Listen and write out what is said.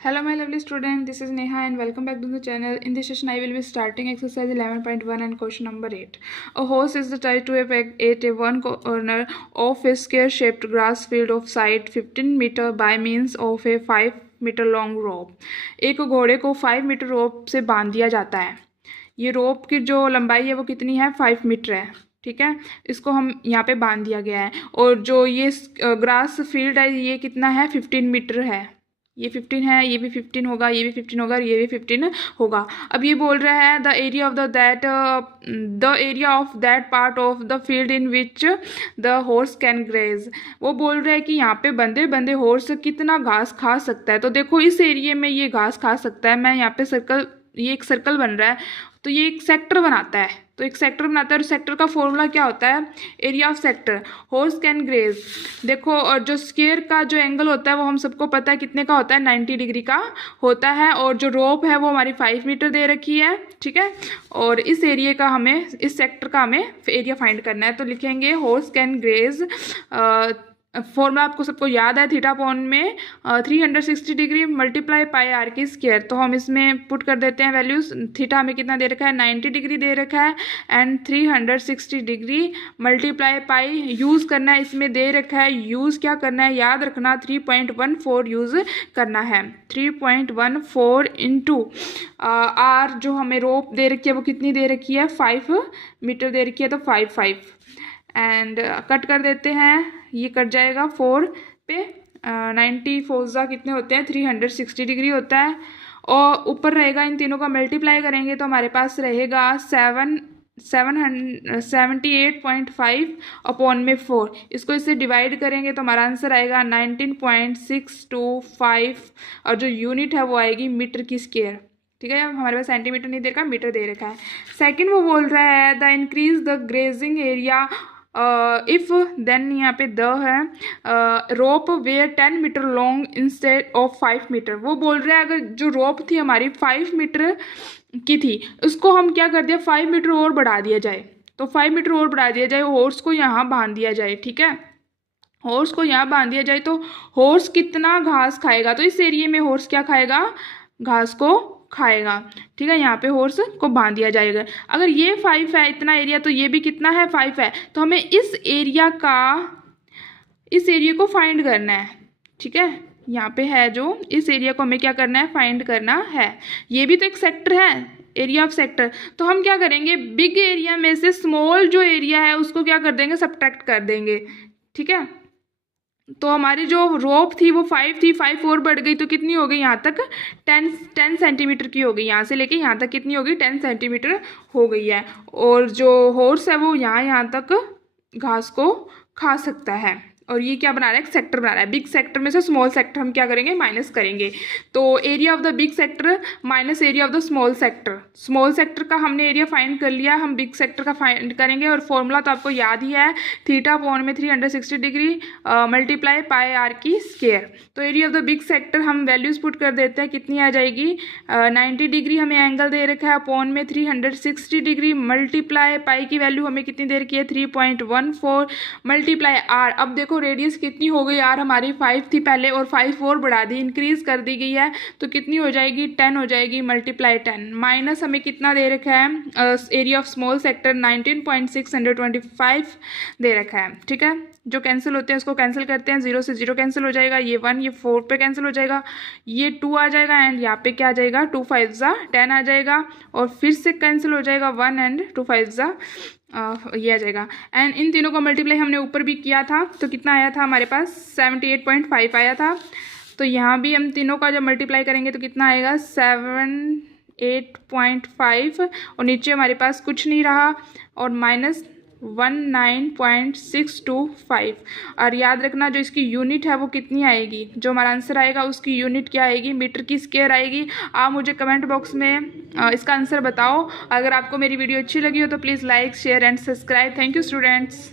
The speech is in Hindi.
Hello my lovely student, this is Neha and welcome back to the channel. In this session I will be starting exercise 11.1 and question number 8. A horse is tied to a peg at a one corner of a square shaped grass field of side 15 meter by means of a 5 metre long rope. एक घोड़े को 5 मीटर रोप से बांध दिया जाता है. ये रोप की जो लंबाई है वो कितनी है, 5 मीटर है. ठीक है, इसको हम यहाँ पे बांध दिया गया है. और जो ये ग्रास फील्ड है ये कितना है, 15 मीटर है. ये 15 है, ये भी 15 होगा, ये भी 15 होगा, ये भी 15 होगा. अब ये बोल रहा है the area of that part of the field in which the horse can graze. वो बोल रहा है कि यहाँ पे बंदे बंदे हॉर्स कितना घास खा सकता है. तो देखो इस एरिया में ये घास खा सकता है. मैं यहाँ पे ये एक सर्कल बन रहा है तो ये एक सेक्टर बनाता है. तो एक सेक्टर बनाता है और सेक्टर का फॉर्मूला क्या होता है, area of sector. Horse can graze. देखो, और जो स्क्वायर का जो एंगल होता है वो हम सबको पता है कितने का होता है, 90 डिग्री का होता है. और जो रोप है वो हमारी 5 मीटर दे रखी है. ठीक है, और इस एरिया का हमें, इस सेक्टर का हमें एरिया फाइंड करना है. तो लिखेंगे हॉर्स कैन ग्रेज. फॉर्मूला आपको सबको याद है, थीटा अपॉन में 360 डिग्री मल्टीप्लाई पाई आर की स्क्वायर. तो हम इसमें पुट कर देते हैं वैल्यूज. थीटा हमें कितना दे रखा है, 90 डिग्री दे रखा है and 360 degree multiply pi use करना है. इसमें दे रखा है, यूज़ क्या करना है, याद रखना 3.14 यूज़ करना है. 3.14 इंटू आर जो हमें रोप दे रखी है वो कितनी दे रखी है, 5 मीटर दे रखी है. तो 5 एंड कट कर देते हैं, ये कट जाएगा 4 पे. 90 फोर्जा कितने होते हैं, 360 डिग्री होता है. और ऊपर रहेगा, इन तीनों का मल्टीप्लाई करेंगे तो हमारे पास रहेगा 78.5 अपॉन में 4. इसको इससे डिवाइड करेंगे तो हमारा आंसर आएगा 19.625 और जो यूनिट है वो आएगी मीटर की स्क्वायर. ठीक है, हमारे पास सेंटीमीटर नहीं दे रखा, मीटर दे रखा है. सेकंड वो बोल रहा है the increase the grazing area if then, यहाँ पे द है, rope were 10 metre long instead of 5 metre. वो बोल रहा है अगर जो रोप थी हमारी 5 मीटर की थी उसको हम क्या कर दिया, 5 मीटर और बढ़ा दिया जाए. तो 5 मीटर और बढ़ा दिया जाए, हॉर्स को यहाँ बांध दिया जाए. ठीक है, हॉर्स को यहाँ बांध दिया जाए तो हॉर्स कितना घास खाएगा. तो इस एरिया में हॉर्स क्या खाएगा, घास को खाएगा. ठीक है, यहाँ पे हॉर्स को बांध दिया जाएगा. अगर ये 5 है इतना एरिया तो ये भी कितना है, 5 है. तो हमें इस एरिया को फाइंड करना है. ठीक है, यहाँ पे है जो, इस एरिया को हमें क्या करना है, फाइंड करना है. ये भी तो एक सेक्टर है, एरिया ऑफ सेक्टर. तो हम क्या करेंगे, बिग एरिया में से स्मॉल जो एरिया है उसको क्या कर देंगे, सब्ट्रैक्ट कर देंगे. ठीक है, तो हमारी जो रोप थी वो 5 थी, 5 और बढ़ गई तो कितनी हो गई, यहाँ तक 10 सेंटीमीटर की हो गई. यहाँ से लेके यहाँ तक कितनी हो गई, 10 सेंटीमीटर हो गई है. और जो हॉर्स है वो यहाँ तक घास को खा सकता है. और ये क्या बना रहा है, एक सेक्टर बना रहा है. बिग सेक्टर में से स्मॉल सेक्टर हम क्या करेंगे, माइनस करेंगे. तो area of the big sector minus area of the small sector. Small sector का हमने एरिया फाइंड कर लिया, हम बिग सेक्टर का फाइंड करेंगे. और फॉर्मूला तो आपको याद ही है, थीटा अपॉन में 360 डिग्री मल्टीप्लाई पाई आर की स्क्वायर. तो area of the big sector हम वैल्यूज पुट कर देते हैं, कितनी आ जाएगी, 90 डिग्री हमें एंगल दे रखा है, अपॉन में 360 डिग्री मल्टीप्लाई पाई की वैल्यू हमें कितनी दे रखी है, 3.14 मल्टीप्लाई आर. अब देखो रेडियस कितनी हो गई, आर हमारी 5 थी पहले और 5 और बढ़ा दी, इंक्रीज कर दी गई है. तो कितनी हो जाएगी, 10 हो जाएगी मल्टीप्लाई 10. माइनस हमें कितना दे रखा है, एरिया ऑफ स्मॉल सेक्टर 19.625 दे रखा है. ठीक है, जो कैंसिल होते हैं उसको कैंसिल करते हैं, 0 से 0 कैंसिल हो जाएगा, ये 1 ये 4 पे कैंसिल हो जाएगा, ये 2 आ जाएगा एंड यहाँ पे क्या आ जाएगा, 2 5 जा 10 आ जाएगा. और फिर से कैंसिल हो जाएगा 1 एंड 2 5 जा ये आ जाएगा. एंड इन तीनों को मल्टीप्लाई हमने ऊपर भी किया था तो कितना आया था हमारे पास, 78.5 आया था. तो यहाँ भी हम तीनों का जब मल्टीप्लाई करेंगे तो कितना आएगा, 78.5 और नीचे हमारे पास कुछ नहीं रहा और माइनस 19.625. और याद रखना जो इसकी यूनिट है वो कितनी आएगी, जो हमारा आंसर आएगा उसकी यूनिट क्या आएगी, मीटर की स्क्वायर आएगी. आप मुझे कमेंट बॉक्स में इसका आंसर बताओ. अगर आपको मेरी वीडियो अच्छी लगी हो तो please like share and subscribe. Thank you students.